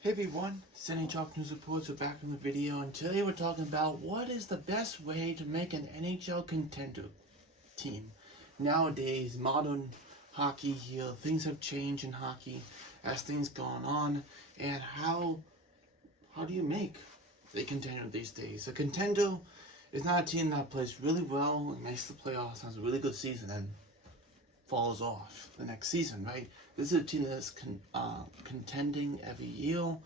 Hey everyone, it's NHL News Reports. We're back in the video, and today we're talking about what is the best way to make an NHL contender team. Nowadays, modern hockey here, things have changed in hockey as things gone on, and how do you make a contender these days? A contender is not a team that plays really well and makes the playoffs, has a really good season, and falls off the next season, right? This is a team that's contending every year,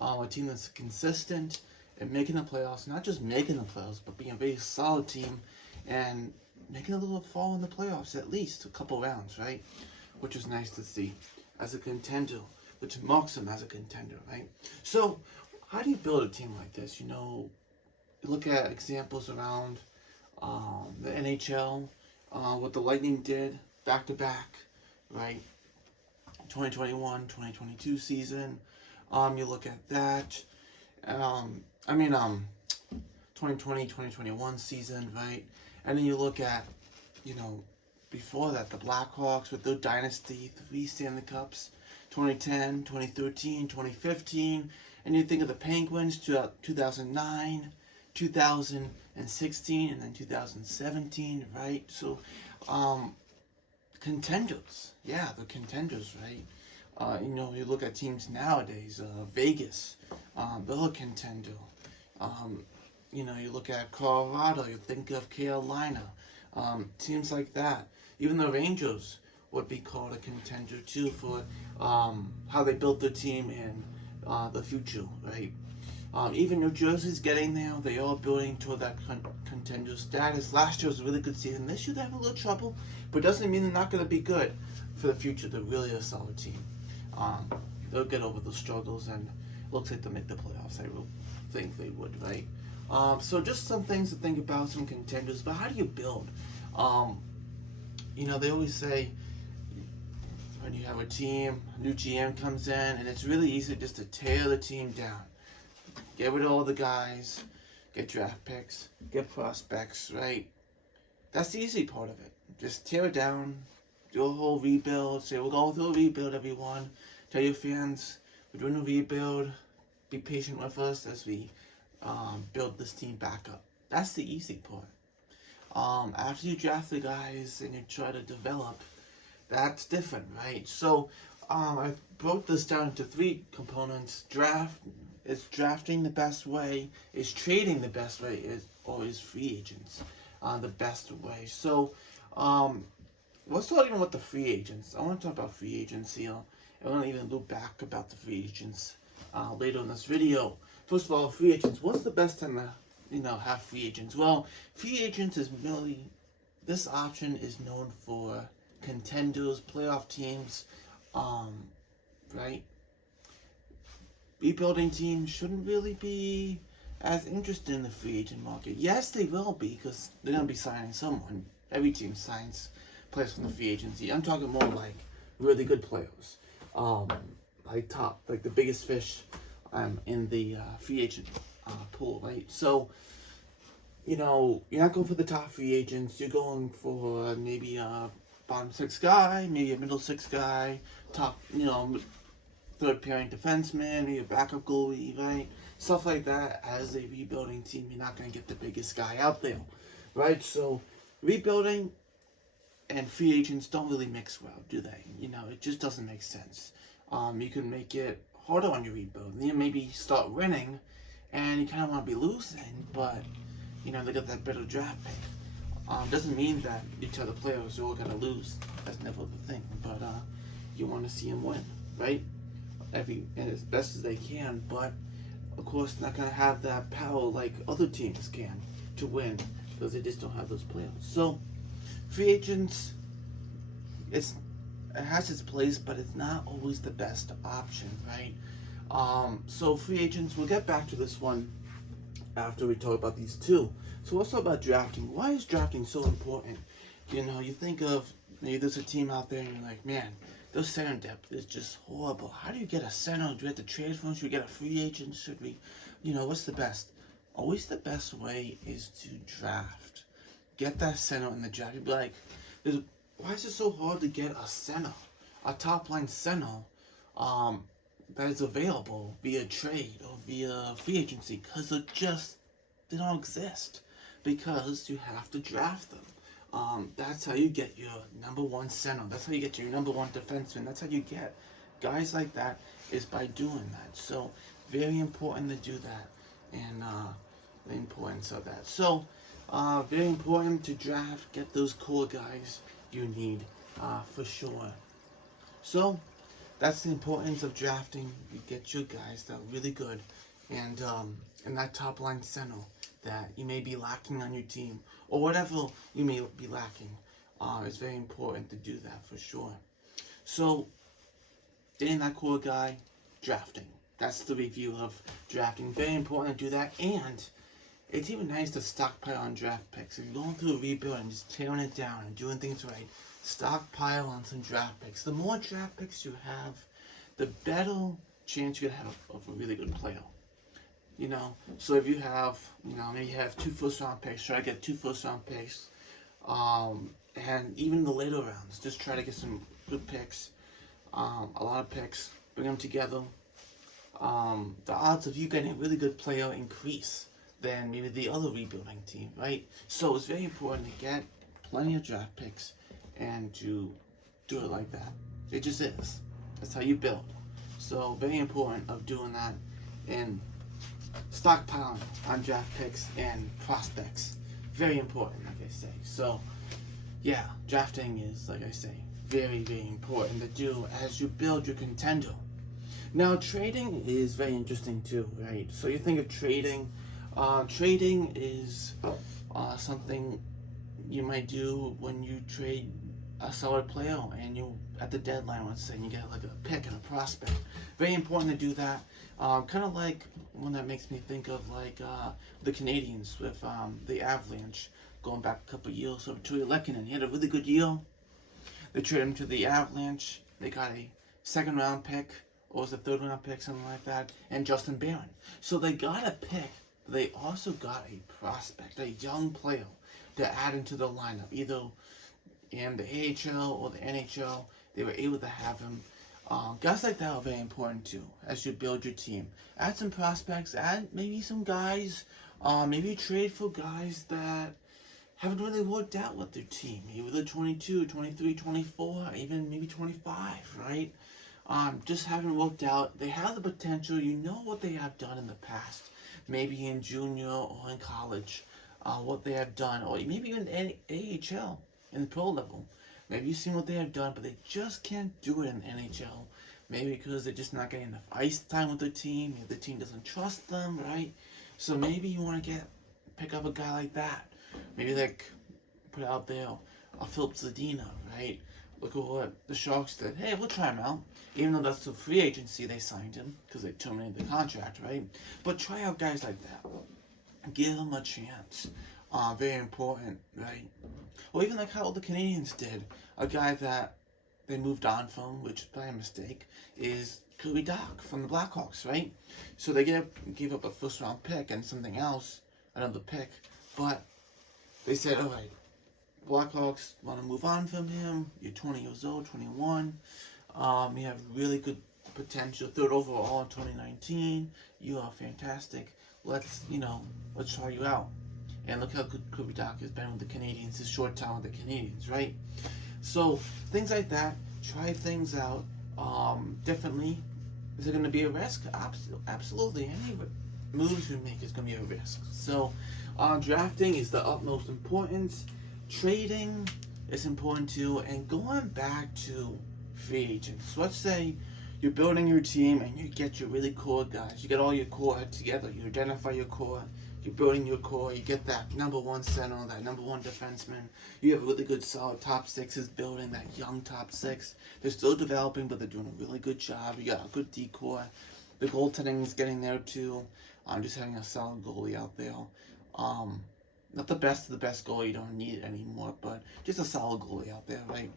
a team that's consistent and making the playoffs, not just making the playoffs, but being a very solid team and making a little fall in the playoffs, at least a couple rounds, right? Which is nice to see as a contender, which marks them as a contender, right? So, how do you build a team like this? You look at examples around the NHL, what the Lightning did back to back, right? 2021, 2022 season. You look at that. 2020, 2021 season, right? And then you look at, before that, the Blackhawks with their dynasty, 3 Stanley Cups, 2010, 2013, 2015. And you think of the Penguins, 2009, 2016, and then 2017, right? So, contenders. Yeah, the contenders, right? You look at teams nowadays, Vegas, they're a contender. You look at Colorado, you think of Carolina, teams like that. Even the Rangers would be called a contender too for how they built their team in the future, right? Even New Jersey's getting there. They are building toward that contender status. Last year was a really good season. This year they have a little trouble, but doesn't mean they're not going to be good for the future. They're really a solid team. They'll get over the struggles, and it looks like they'll make the playoffs. I will think they would, right? So just some things to think about, some contenders. But how do you build? They always say when you have a team, a new GM comes in, and it's really easy just to tear the team down. Get rid of all the guys, get draft picks, get prospects, right? That's the easy part of it. Just tear it down, do a whole rebuild, say we're going through a rebuild, everyone. Tell your fans, we're doing a rebuild. Be patient with us as we build this team back up. That's the easy part. After you draft the guys and you try to develop, that's different, right? So I broke this down into 3 components. Is drafting the best way? Is trading the best way? Or is free agents the best way? So, let's talk even with the free agents. I want to talk about free agents here. I want to even loop back about the free agents later in this video. First of all, free agents. What's the best time to have free agents? Well, free agents is merely, this option is known for contenders, playoff teams, right? Rebuilding teams shouldn't really be as interested in the free agent market. Yes, they will be, because they're going to be signing someone. Every team signs players from the free agency. I'm talking more like really good players. Like the biggest fish in the free agent pool, right? So, you're not going for the top free agents. You're going for maybe a bottom 6 guy, maybe a middle 6 guy, top, third pairing defenseman, maybe a backup goalie, right? Stuff like that. As a rebuilding team, you're not going to get the biggest guy out there, right? So, rebuilding and free agents don't really mix well, do they? It just doesn't make sense. You can make it harder on your rebuild. And you maybe start winning, and you kind of want to be losing, but, they got that better draft pick. Doesn't mean that you tell the players you're all going to lose. That's never the thing. But you want to see them win, right? And as best as they can, but of course not going to have that power like other teams can to win, because they just don't have those players. So free agents, it has its place, but it's not always the best option, right? So free agents, we'll get back to this one after we talk about these 2. So let's talk about drafting. Why is drafting so important? You think of, maybe there's a team out there and you're like, man, their center depth is just horrible. How do you get a center? Do we have to trade for him? Should we get a free agent? Should we, what's the best? Always the best way is to draft. Get that center in the draft. You'd be like, why is it so hard to get a center? A top line center that is available via trade or via free agency, because they don't exist, because you have to draft them. That's how you get your number one center. That's how you get your number one defenseman. That's how you get guys like that, is by doing that. So very important to do that, and the importance of that. So very important to draft, get those core guys you need for sure. So that's the importance of drafting. You get your guys that are really good, and that top line center that you may be lacking on your team, or whatever you may be lacking. It's very important to do that for sure. So getting that core guy, drafting. That's the review of drafting. Very important to do that, and it's even nice to stockpile on draft picks. If you're going through a rebuild and just tearing it down and doing things right, stockpile on some draft picks. The more draft picks you have, the better chance you're going to have of a really good player. You know, so if you have, maybe you have 2 first-round picks, try to get 2 first-round picks, and even the later rounds, just try to get some good picks, a lot of picks, bring them together. The odds of you getting a really good player increase than maybe the other rebuilding team, right? So it's very important to get plenty of draft picks and to do it like that. It just is. That's how you build. So very important of doing that, and stockpiling on draft picks and prospects. Very important, like I say. So yeah, drafting is, like I say, very, very important to do as you build your contender. Now, trading is very interesting too, right? So you think of trading. Trading is something you might do when you trade a solid player, and you at the deadline, let's say, and you get like a pick and a prospect. Very important to do that. Kind of like one that makes me think of like the Canadians with the Avalanche going back a couple of years. So Victoria Lehkonen, he had a really good year. They traded him to the Avalanche. They got a 2nd round pick, or was it 3rd round pick, something like that, and Justin Barron. So they got a pick. They also got a prospect, a young player to add into the lineup, either in the AHL or the NHL. They were able to have him. Guys like that are very important too, as you build your team. Add some prospects, add maybe some guys, maybe trade for guys that haven't really worked out with their team. Maybe they're 22, 23, 24, even maybe 25, right? Just haven't worked out. They have the potential. You know what they have done in the past, maybe in junior or in college, what they have done, or maybe even in AHL, in the pro level. Maybe you've seen what they have done, but they just can't do it in the NHL. Maybe because they're just not getting enough ice time with their team. Maybe the team doesn't trust them, right? So maybe you want to pick up a guy like that. Maybe like put out there a Philip Zadina, right? Look at what the Sharks did. Hey, we'll try him out. Even though that's a free agency, they signed him because they terminated the contract, right? But try out guys like that. Give them a chance. Very important, right? Or even like how the Canadians did. A guy that they moved on from, which by a mistake, is Kirby Dach from the Blackhawks, right? So they gave up a 1st round pick and something else, another pick, but they said, all right, Blackhawks want to move on from him. You're 20 years old, 21. You have really good potential. 3rd overall in 2019. You are fantastic. Let's try you out. And look how good Kirby Dach has been with the Canadians, his short time with the Canadians, right? So, things like that. Try things out differently. Is it going to be a risk? Absolutely. Any moves you make is going to be a risk. So, drafting is the utmost importance. Trading is important too. And going back to free agents. So let's say you're building your team and you get your really core guys. You get all your core together. You identify your core. You're building your core. You get that number one center, that number one defenseman. You have a really good solid top 6s building, that young top 6. They're still developing, but they're doing a really good job. You got a good decor. The goaltending is getting there too. Just having a solid goalie out there. Not the best of the best goalie, you don't need it anymore, but just a solid goalie out there, right?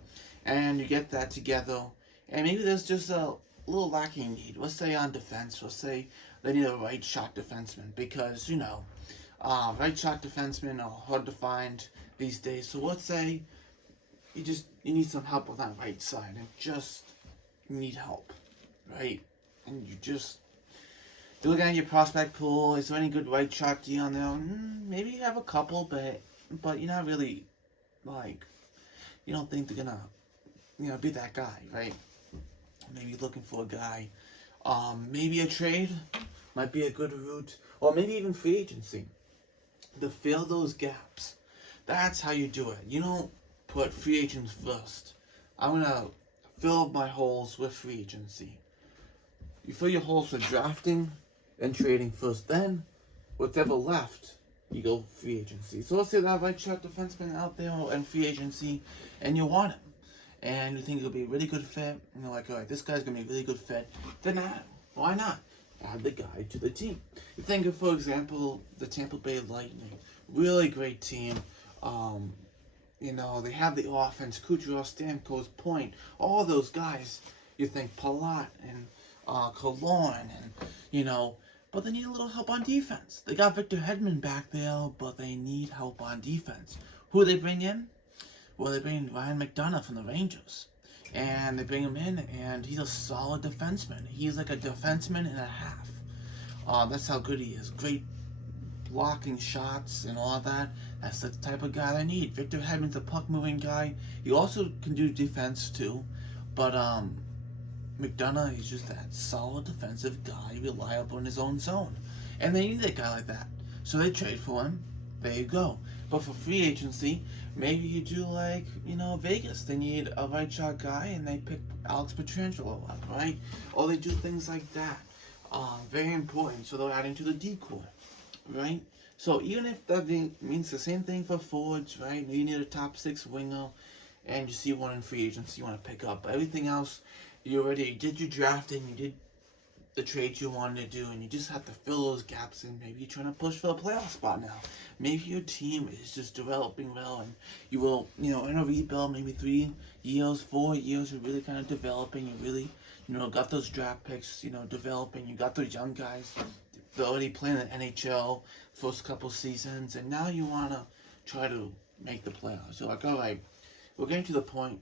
And you get that together, and maybe there's just a little lacking need. Let's say on defense, let's say they need a right shot defenseman, because, right shot defensemen are hard to find these days. So let's say you need some help on that right side, and just need help, right? and you're looking at your prospect pool. Is there any good right shot D on there? Maybe you have a couple, but you're not really like, you don't think they're gonna, be that guy, right? Maybe looking for a guy. Maybe a trade might be a good route, or maybe even free agency to fill those gaps. That's how you do it. You don't put free agents first. I'm gonna fill my holes with free agency. You fill your holes with drafting and trading first. Then, whatever left, you go free agency. So let's say that right shot defenseman out there and free agency, and you want him, and you think it'll be a really good fit. And you're like, all right, this guy's gonna be a really good fit. Then add him. Why not? Add the guy to the team. You think of, for example, the Tampa Bay Lightning. Really great team. They have the offense. Kucherov, Stamkos, Point, all those guys. You think Palat and Cologne, and but they need a little help on defense. They got Victor Hedman back there, but they need help on defense. Who they bring in? Well, they bring in Ryan McDonough from the Rangers. And they bring him in, and he's a solid defenseman. He's like a defenseman and a half. That's how good he is. Great blocking shots and all of that. That's the type of guy I need. Victor Hedman's a puck-moving guy. He also can do defense too. But McDonough is just that solid defensive guy, reliable in his own zone. And they need a guy like that. So they trade for him. There you go. But for free agency, maybe you do like, Vegas. They need a right shot guy and they pick Alex Pietrangelo up, right? Or they do things like that. Very important. So they're adding to the decor, right? So even if that means the same thing for forwards, right? You need a top 6 winger and you see one in free agency you want to pick up. But everything else, you already did your drafting, you did the trades you wanted to do, and you just have to fill those gaps in. Maybe you're trying to push for a playoff spot now. Maybe your team is just developing well, and you will, in a rebuild, maybe 3 years, 4 years, you're really kind of developing. You really, got those draft picks, developing. You got those young guys. They're already playing the NHL first couple seasons, and now you want to try to make the playoffs. You're like, all right, we're getting to the point.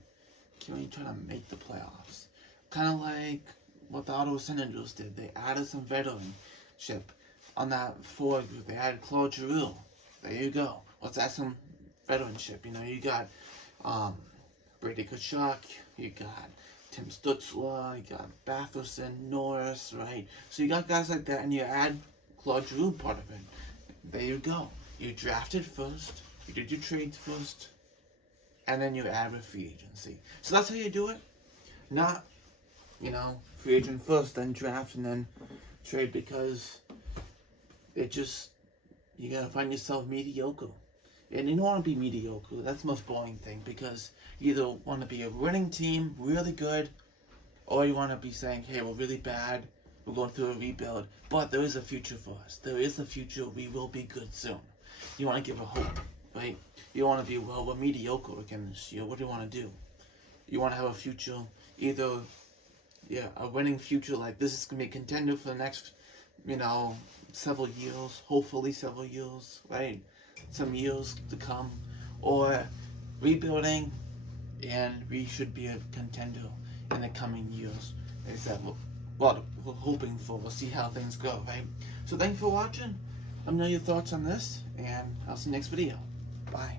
Can we try to make the playoffs? Kind of like what the Ottawa Senators did. They added some veteranship on that forward group. They added Claude Giroux. There you go. Let's add some veteranship. You got Brady Tkachuk. You got Tim Stutzler. You got Batherson, Norris, right? So you got guys like that, and you add Claude Giroux part of it. There you go. You drafted first. You did your trades first. And then you add with free agency. So that's how you do it. Not, free agent first, then draft, and then trade, because you gotta find yourself mediocre. And you don't want to be mediocre. That's the most boring thing, because you either want to be a winning team, really good, or you want to be saying, hey, we're really bad, we're going through a rebuild, but there is a future for us. There is a future, we will be good soon. You want to give a hope, right? You don't want to be, well, we're mediocre again this year. What do you want to do? You want to have a future, either a winning future, like this is going to be a contender for the next, several years, hopefully several years, right? Some years to come, or rebuilding, and we should be a contender in the coming years. Is that what we're hoping for? We'll see how things go, right? So thanks for watching. Let me know your thoughts on this, and I'll see you next video. Bye.